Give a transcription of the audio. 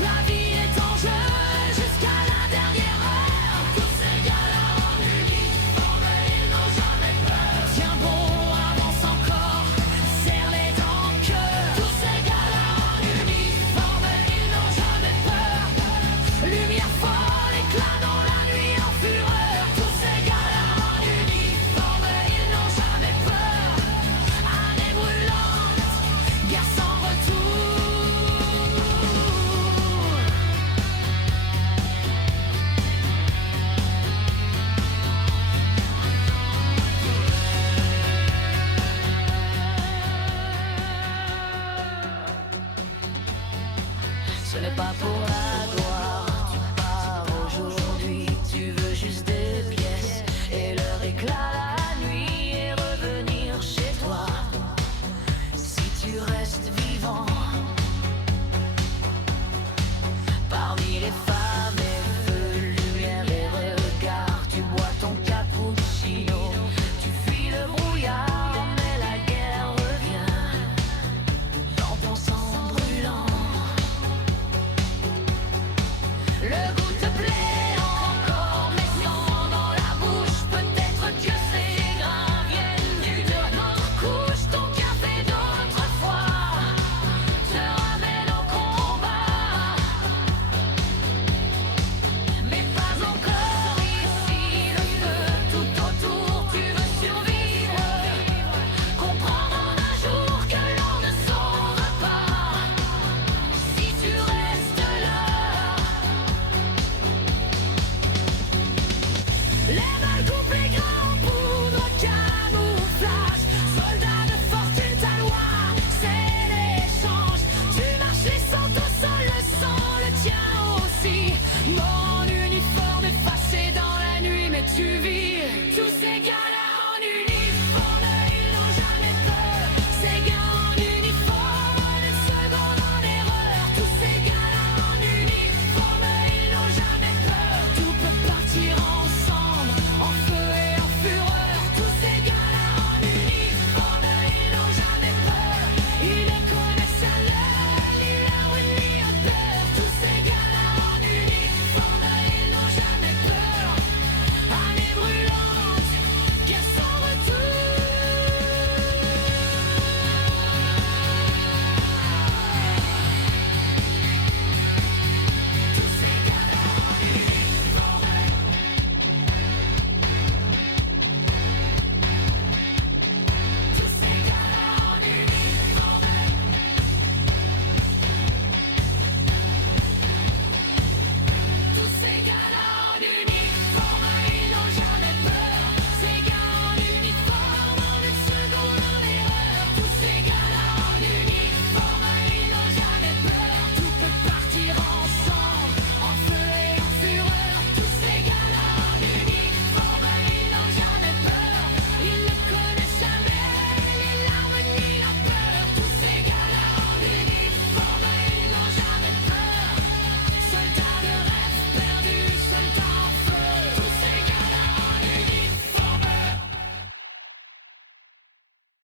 La vie est en jeu jusqu'à la dernière heure. Tous ces gars-là en uniforme, ils n'ont jamais peur. Tiens bon, avance encore, serre les dents que tous ces gars-là en uniforme, ils n'ont jamais peur. Lumière folle, éclat dans la nuit en fureur. Tous ces gars-là en uniforme, ils n'ont jamais peur. Année brûlante, guerre sans retour. Ce n'est pas pour la gloire, tu pars aujourd'hui, tu veux juste des pièces et leur éclat la nuit et revenir chez toi. Si tu restes vivant, parmi les femmes et feux, lumière et regards, tu bois ton cappuccino, tu fuis le brouillard, mais la guerre revient dans ton sang brûlant. Le goût te plaît encore, mais sans dans la bouche. Peut-être que ces grains viennent d'une autre couche. Ton café d'autrefois te ramène au combat, mais pas encore ici. Le feu tout autour, tu veux survivre, comprendre en un jour que l'on ne saura pas si tu restes là. Les balles coupent les grands en poudre, camouflage. Soldats de fortune, ta loi, c'est l'échange. Tu marches les sangs au sol, le sang, le tien aussi. Mon uniforme effacé dans la nuit, mais tu vis. Tous ces gars-là en uniforme, ils n'ont jamais peur. Ces gars en uniforme, une seconde en erreur. Tous ces gars-là en uniforme, ils n'ont jamais peur. Tout peut partir ensemble, en feu et en fureur. Tous ces gars-là en uniforme, ils n'ont jamais peur. Ils ne connaissent jamais ni l'amour ni la peur. Tous ces gars-là en uniforme, ils n'ont jamais peur. Année brûlante, guerre sans retour. Tous ces gars-là en uniforme. Tous ces gars-là en uniforme. Tous ces gars-là